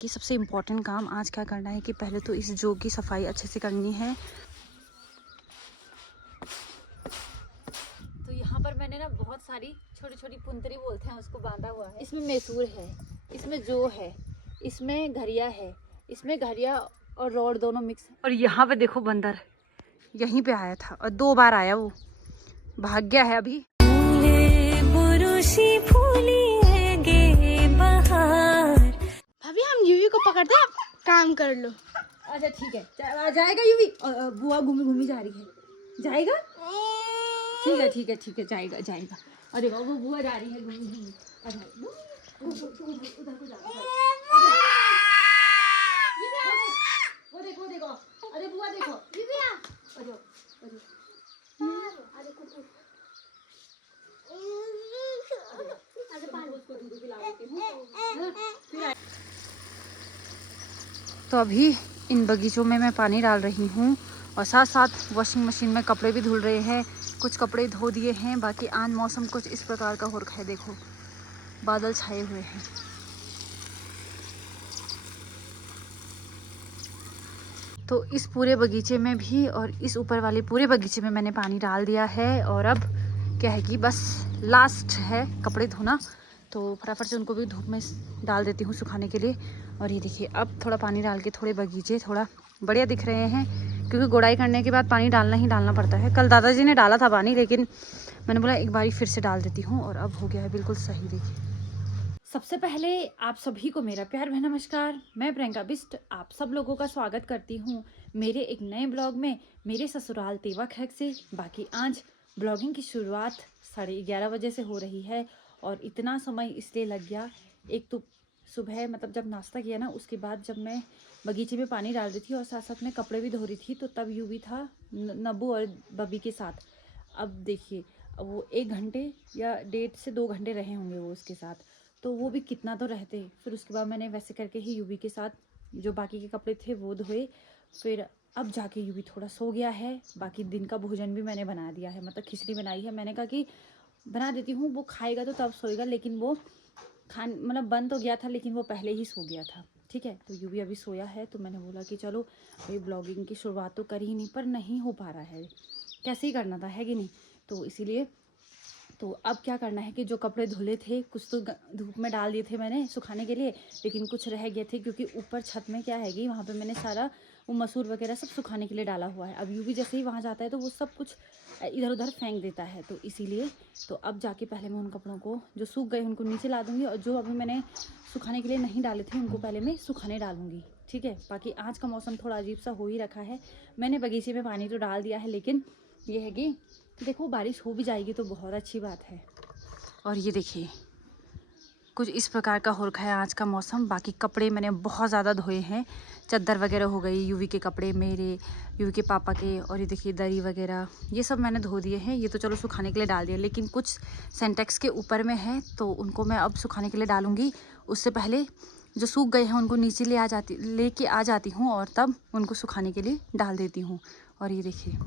कि सबसे इम्पोर्टेंट काम आज क्या करना है कि पहले तो इस जॉग की सफाई अच्छे से करनी है। तो यहाँ पर मैंने ना बहुत सारी छोटी छोटी पुंतरी बोलते हैं उसको बांधा हुआ है। इसमें मैसूर है, इसमें जौ है, इसमें घरिया है, इसमें घरिया और रोड दोनों मिक्स। और यहाँ पे देखो बंदर यहीं पे आया था और 2 बार आया, वो भाग गया है अभी। अभी हम यूवी को पकड़ते हैं, काम कर लो। अच्छा ठीक है, जाएगा यूवी। बुआ घूमी घूमी जा रही है, जाएगा। ठीक है ठीक है ठीक है, जाएगा जाएगा। अरे वो बुआ जा रही है घूमी घूमी। उधर को जा, वो देखो वो देखो। अरे बुआ देखो, अरे अरे कुछ तो अभी इन बगीचों में मैं पानी डाल रही हूँ और साथ साथ वॉशिंग मशीन में कपड़े भी धुल रहे हैं। कुछ कपड़े धो दिए हैं, बाकी आज मौसम कुछ इस प्रकार का हो रखा है। देखो बादल छाए हुए हैं। तो इस पूरे बगीचे में भी और इस ऊपर वाले पूरे बगीचे में मैंने पानी डाल दिया है। और अब क्या है कि बस लास्ट है कपड़े धोना, तो फटाफट से उनको भी धूप में डाल देती हूँ सुखाने के लिए। और ये देखिए अब थोड़ा पानी डाल के थोड़े बगीचे थोड़ा बढ़िया दिख रहे हैं, क्योंकि गुड़ाई करने के बाद पानी डालना ही डालना पड़ता है। कल दादाजी ने डाला था पानी, लेकिन मैंने बोला एक बारी फिर से डाल देती हूँ और अब हो गया है बिल्कुल सही। देखिए सबसे पहले आप सभी को मेरा प्यार भरा नमस्कार। मैं प्रियंका बिस्ट आप सब लोगों का स्वागत करती हूँ मेरे एक नए ब्लॉग में, मेरे ससुराल तेवा खैक से। बाकी आज ब्लॉगिंग की शुरुआत 11:30 बजे से हो रही है और इतना समय इसलिए लग गया। एक तो सुबह मतलब जब नाश्ता किया ना, उसके बाद जब मैं बगीचे में पानी डाल रही थी और साथ साथ में कपड़े भी धो रही थी, तो तब यूवी था नब्बू और बबी के साथ। अब देखिए वो 1 घंटे या 1.5 से 2 घंटे रहे होंगे वो उसके साथ, तो वो भी कितना तो रहते। फिर उसके बाद मैंने वैसे करके ही यूवी के साथ जो बाकी के कपड़े थे वो धोए। फिर अब जाके यूवी थोड़ा सो गया है। बाकी दिन का भोजन भी मैंने बना दिया है, मतलब खिचड़ी बनाई है। मैंने कहा कि बना देती हूँ, वो खाएगा तो तब सोएगा, लेकिन वो मतलब बन तो गया था, लेकिन वो पहले ही सो गया था। ठीक है, तो यूवी अभी सोया है, तो मैंने बोला कि चलो अभी ब्लॉगिंग की शुरुआत तो कर ही नहीं, पर नहीं हो पा रहा है, कैसे ही करना था, है कि नहीं। तो इसीलिए तो अब क्या करना है कि जो कपड़े धुले थे कुछ तो धूप में डाल दिए थे मैंने सुखाने के लिए, लेकिन कुछ रह गए थे, क्योंकि ऊपर छत में क्या है कि वहाँ पे मैंने सारा वो मसूर वगैरह सब सुखाने के लिए डाला हुआ है। अब यूवी जैसे ही वहाँ जाता है तो वो सब कुछ इधर उधर फेंक देता है, तो इसीलिए तो अब जाके पहले मैं उन कपड़ों को जो सूख गए उनको नीचे ला दूँगी, और जो अभी मैंने सुखाने के लिए नहीं डाले थे उनको पहले मैं सुखाने डालूँगी। ठीक है, बाकी आज का मौसम थोड़ा अजीब सा हो ही रखा है। मैंने बगीचे में पानी तो डाल दिया है, लेकिन ये है कि देखो बारिश हो भी जाएगी तो बहुत अच्छी बात है। और ये देखिए कुछ इस प्रकार का हो रखा है आज का मौसम। बाकी कपड़े मैंने बहुत ज़्यादा धोए हैं, चादर वगैरह हो गई, यूवी के कपड़े मेरे, यूवी के पापा के, और ये देखिए दरी वगैरह ये सब मैंने धो दिए हैं। ये तो चलो सुखाने के लिए डाल दिया, लेकिन कुछ सेंटेक्स के ऊपर में है, तो उनको मैं अब सुखाने के लिए डालूँगी। उससे पहले जो सूख गए हैं उनको नीचे लेके आ जाती हूँ और तब उनको सुखाने के लिए डाल देती हूँ। और ये देखिए,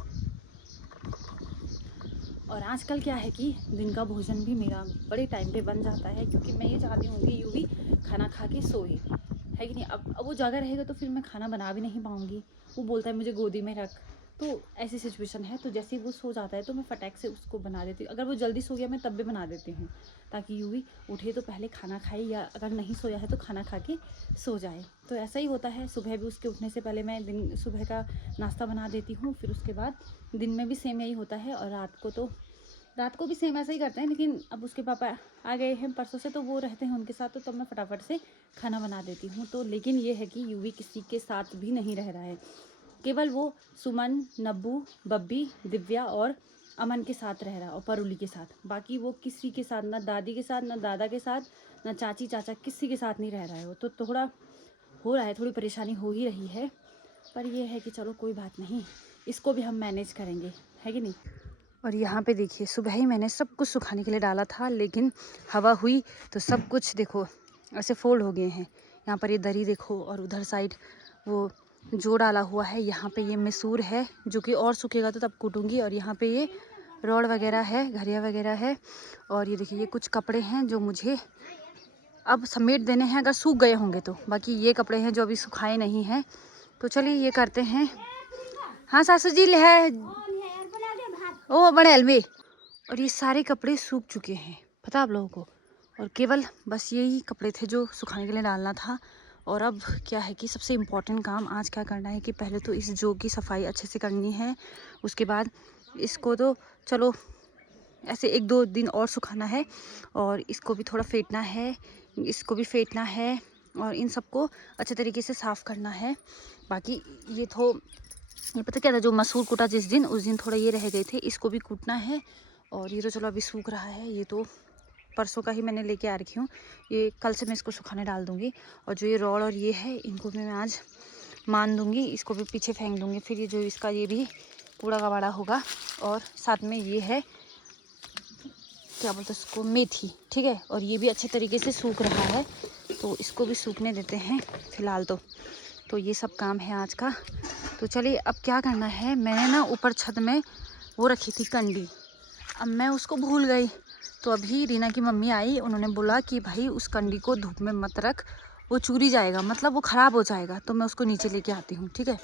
और आजकल क्या है कि दिन का भोजन भी मेरा बड़े टाइम पे बन जाता है, क्योंकि मैं ये चाहती हूँ कि यूवी खाना खा के सोए, है कि नहीं। अब वो जागा रहेगा तो फिर मैं खाना बना भी नहीं पाऊँगी। वो बोलता है मुझे गोदी में रख, तो ऐसी सिचुएशन है। तो जैसे ही वो सो जाता है तो मैं फटाक से उसको बना देती हूँ। अगर वो जल्दी सो गया मैं तब भी बना देती हूँ, ताकि यूवी उठे तो पहले खाना खाए, या अगर नहीं सोया है तो खाना खा के सो जाए। तो ऐसा ही होता है। सुबह भी उसके उठने से पहले मैं सुबह का नाश्ता बना देती हूँ, फिर उसके बाद दिन में भी सेम यही होता है, और रात को भी सेम ऐसा ही करते हैं। लेकिन अब उसके पापा आ गए हैं परसों से, तो वो रहते हैं उनके साथ, तो तब मैं फटाफट से खाना बना देती हूँ। तो लेकिन ये है कि यूवी किसी के साथ भी नहीं रह रहा है, केवल वो सुमन, नब्बू, बब्बी, दिव्या और अमन के साथ रह रहा है, और परुली के साथ। बाकी वो किसी के साथ, ना दादी के साथ, ना दादा के साथ, ना चाची चाचा, किसी के साथ नहीं रह रहा है वो। तो थोड़ा हो रहा है, थोड़ी परेशानी हो ही रही है, पर ये है कि चलो कोई बात नहीं, इसको भी हम मैनेज करेंगे, है कि नहीं। और यहाँ पे देखिए सुबह ही मैंने सब कुछ सुखाने के लिए डाला था, लेकिन हवा हुई तो सब कुछ देखो ऐसे फोल्ड हो गए हैं। यहाँ पर ये दरी देखो, और उधर साइड वो जो डाला हुआ है। यहाँ पे ये मैसूर है जो कि और सूखेगा तो तब कूटूँगी, और यहाँ पे ये रॉड वगैरह है, घरिया वगैरह है। और ये देखिए ये कुछ कपड़े हैं जो मुझे अब समेट देने हैं अगर सूख गए होंगे तो। बाकी ये कपड़े हैं जो अभी सुखाए नहीं हैं, तो चलिए ये करते हैं। हाँ सासू जी ले है ओ बड़े अलवे। और ये सारे कपड़े सूख चुके हैं, पता आप लोगों को। और केवल बस यही कपड़े थे जो सुखाने के लिए डालना था। और अब क्या है कि सबसे इम्पोर्टेंट काम आज क्या करना है कि पहले तो इस जोग की सफाई अच्छे से करनी है। उसके बाद इसको तो चलो ऐसे 1-2 दिन और सुखाना है, और इसको भी थोड़ा फेंटना है, इसको भी फेंटना है, और इन सबको अच्छे तरीके से साफ़ करना है। बाकी ये पता क्या था, जो मसूर कूटा जिस दिन, उस दिन थोड़ा ये रह गए थे, इसको भी कूटना है। और ये तो चलो अभी सूख रहा है, ये तो परसों का ही मैंने लेके आ रखी हूँ। ये कल से मैं इसको सुखाने डाल दूँगी। और जो ये रॉड और ये है, इनको भी मैं आज मान दूँगी, इसको भी पीछे फेंक दूँगी। फिर ये जो इसका ये भी कूड़ा कबाड़ा होगा। और साथ में ये है क्या बोलते हैं उसको, मेथी, ठीक है। और ये भी अच्छे तरीके से सूख रहा है, तो इसको भी सूखने देते हैं फ़िलहाल तो ये सब काम है आज का। तो चलिए अब क्या करना है, मैंने ना ऊपर छत में वो रखी थी कंडी, अब मैं उसको भूल गई। तो अभी रीना की मम्मी आई, उन्होंने बोला कि भाई उस कंडी को धूप में मत रख, वो चूरी जाएगा, मतलब वो ख़राब हो जाएगा। तो मैं उसको नीचे लेके आती हूँ, ठीक है।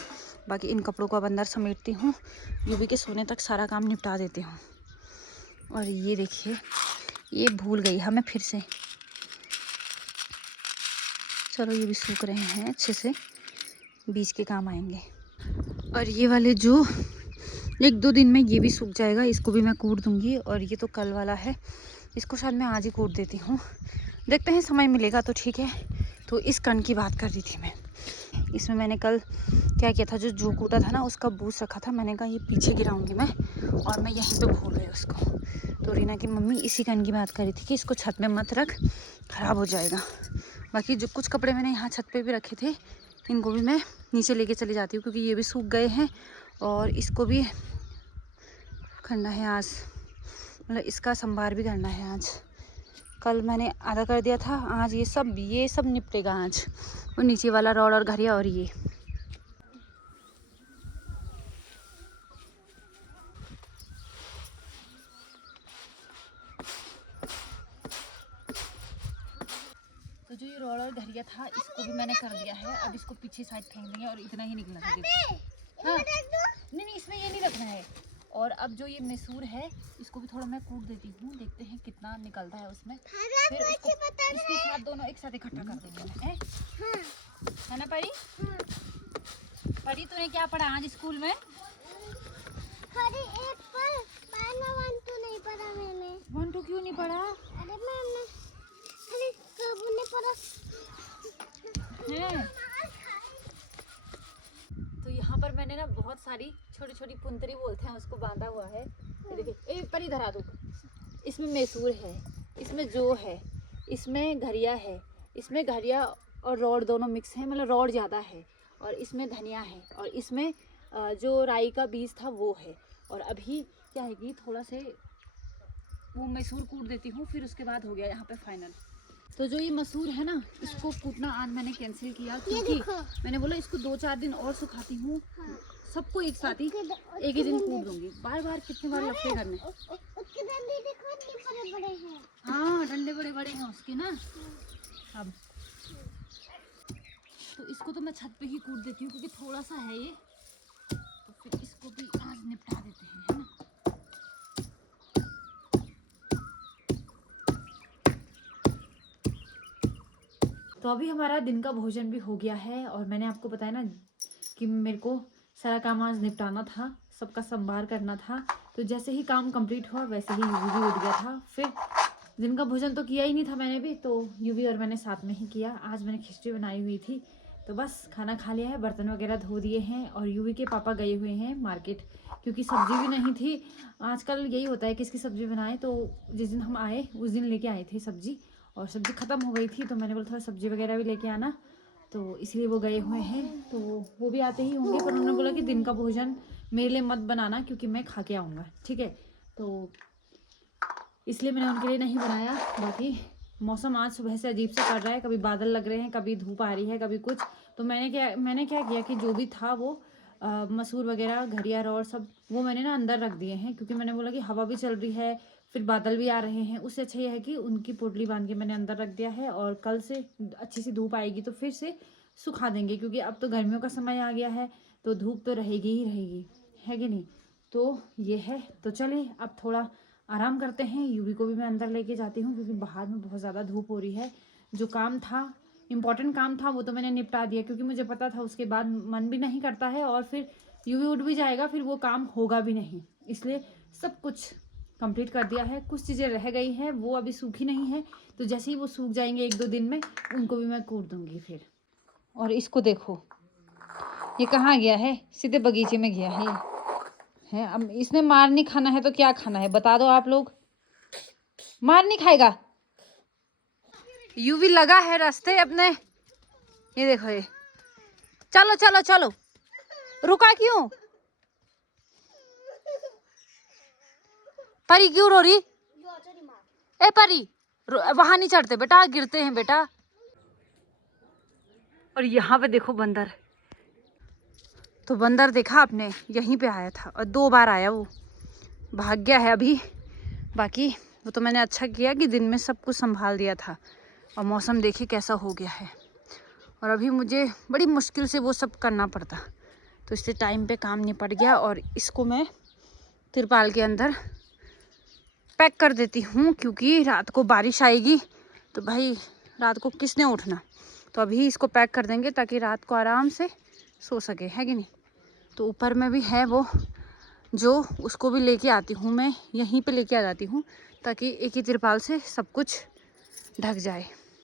बाकी इन कपड़ों को अब अंदर समेटती हूँ, यूवी के सोने तक सारा काम निपटा देती हूँ। और ये देखिए, ये भूल गई हमें फिर से। चलो ये भी सूख रहे हैं अच्छे से, बीज के काम आएंगे। और ये वाले जो 1-2 दिन में ये भी सूख जाएगा, इसको भी मैं कूट दूंगी। और ये तो कल वाला है, इसको शायद मैं आज ही कूट देती हूँ, देखते हैं समय मिलेगा तो ठीक है। तो इस कण की बात कर रही थी मैं, इसमें मैंने कल क्या किया था, जो कूटा था ना उसका बूस रखा था, मैंने कहा ये पीछे गिराऊंगी मैं, और मैं यहीं पे भूल गई उसको। तो रीना की मम्मी इसी कण की बात कर रही थी कि इसको छत में मत रख, ख़राब हो जाएगा। बाकी जो कुछ कपड़े मैंने यहाँ छत पे भी रखे थे, इनको भी मैं नीचे लेके चली जाती हूँ, क्योंकि ये भी सूख गए हैं। और इसको भी करना है आज, मतलब इसका संभार भी करना है आज। कल मैंने आधा कर दिया था, आज ये सब निपटेगा आज। और नीचे वाला रॉड और घरिया और ये। तो जो ये रॉड और घरिया था, इसको भी मैंने कर दिया है। अब इसको पीछे साइड फेंक देंगे, और इतना ही निकला था देखो। हाँ नहीं इसमें ये नहीं रखना है। और अब जो ये मैसूर है, इसको भी थोड़ा मैं कूट देती हूँ, देखते हैं कितना निकलता है उसमें। फिर उसको इसके साथ दोनों एक साथ इकट्ठा कर देंगे। है ना परी? परी तूने क्या पढ़ा आज स्कूल में? अरे एक पर पाना 1 2 नहीं पढ़ा मैंने। 1 2 क्यों नहीं पढ़ा? अरे मैंने अरे कब ने पढ़ा है। तो यहाँ पर मैंने ना बहुत सारी छोटी छोटी पुंतरी बोलते हैं उसको, बांधा हुआ है। ये देखिए, ए परी धरा दो। इसमें मैसूर है, इसमें जो है, इसमें घरिया है, इसमें घरिया और रॉड दोनों मिक्स है, मतलब रॉड ज़्यादा है। और इसमें धनिया है, और इसमें जो राई का बीज था वो है। और अभी क्या है कि थोड़ा से वो मैसूर कूट देती हूँ, फिर उसके बाद हो गया यहाँ पे फाइनल। तो जो ये मसूर है ना, इसको कूटना आज मैंने कैंसिल किया, क्योंकि मैंने बोला इसको 2-4 दिन और सुखाती हूँ, सबको एक साथ ही एक ही दिन कूट दूंगी। बार बार कितनी बार लपटे करने। उसके डंडे देखो कितने बड़े हैं। हाँ डंडे बड़े बड़े हैं उसके ना। अब तो इसको तो मैं छत पे ही कूट देती हूँ, क्योंकि थोड़ा सा है ये, तो फिर इसको भी आज निपटा देते हैं, है ना। तो अभी हमारा दिन का भोजन भी हो गया है, और मैंने आपको बताया ना कि मेरे को सारा काम आज निपटाना था, सबका संभार करना था। तो जैसे ही काम कंप्लीट हुआ वैसे ही यूवी भी उठ गया था। फिर दिन का भोजन तो किया ही नहीं था मैंने भी, तो यूवी और मैंने साथ में ही किया। आज मैंने खिचड़ी बनाई हुई थी, तो बस खाना खा लिया है, बर्तन वगैरह धो दिए हैं। और यूवी के पापा गए हुए हैं मार्केट, क्योंकि सब्जी भी नहीं थी। आजकल यही होता है, किसकी सब्जी बनाए। तो जिस दिन हम आए उस दिन लेके आए थे सब्जी, और सब्जी ख़त्म हो गई थी, तो मैंने बोला थोड़ा सब्जी वगैरह भी लेके आना, तो इसलिए वो गए हुए हैं। तो वो भी आते ही होंगे, पर उन्होंने बोला कि दिन का भोजन मेरे लिए मत बनाना, क्योंकि मैं खा के आऊँगा, ठीक है। तो इसलिए मैंने उनके लिए नहीं बनाया। बाकी मौसम आज सुबह से अजीब से कर रहा है, कभी बादल लग रहे हैं, कभी धूप आ रही है, कभी कुछ। तो मैंने क्या किया कि जो भी था वो मसूर वगैरह घरिया और सब वो मैंने ना अंदर रख दिए हैं, क्योंकि मैंने बोला कि हवा भी चल रही है, फिर बादल भी आ रहे हैं। उससे अच्छा ये है कि उनकी पोटली बांध के मैंने अंदर रख दिया है, और कल से अच्छी सी धूप आएगी तो फिर से सुखा देंगे, क्योंकि अब तो गर्मियों का समय आ गया है तो धूप तो रहेगी ही रहेगी, है कि नहीं। तो ये है, तो चलिए अब थोड़ा आराम करते हैं। यूवी को भी मैं अंदर लेके जाती हूँ, क्योंकि बाहर में बहुत ज़्यादा धूप हो रही है। जो काम था, इम्पॉर्टेंट काम था, वो तो मैंने निपटा दिया, क्योंकि मुझे पता था उसके बाद मन भी नहीं करता है और फिर यूवी उठ भी जाएगा, फिर वो काम होगा भी नहीं। इसलिए सब कुछ कंप्लीट कर दिया है। कुछ चीज़ें रह गई हैं, वो अभी सूखी नहीं है, तो जैसे ही वो सूख जाएंगे 1-2 दिन में, उनको भी मैं कूट दूंगी फिर। और इसको देखो, ये कहाँ गया है, सीधे बगीचे में गया है। अब इसने मार नहीं खाना है तो क्या खाना है, बता दो आप लोग। मार नहीं खाएगा। यूवी लगा है रास्ते अपने, ये देखो ये। चलो चलो चलो, रुका क्यों? परी क्यों रो रही? ए परी, वहां नहीं चढ़ते बेटा, गिरते हैं बेटा। और यहाँ पे देखो बंदर, तो बंदर देखा आपने, यहीं पे आया था और 2 बार आया, वो भाग गया है अभी। बाकी वो तो मैंने अच्छा किया कि दिन में सब कुछ संभाल दिया था। और मौसम देखिए कैसा हो गया है, और अभी मुझे बड़ी मुश्किल से वो सब करना पड़ता, तो इससे टाइम पे काम निपट गया। और इसको मैं तिरपाल के अंदर पैक कर देती हूँ, क्योंकि रात को बारिश आएगी तो भाई रात को किसने उठना। तो अभी इसको पैक कर देंगे ताकि रात को आराम से सो सके, है कि नहीं। तो ऊपर में भी है वो, जो उसको भी लेके आती हूँ मैं, यहीं पे लेके आ जाती हूँ, ताकि एक ही तिरपाल से सब कुछ ढक जाए।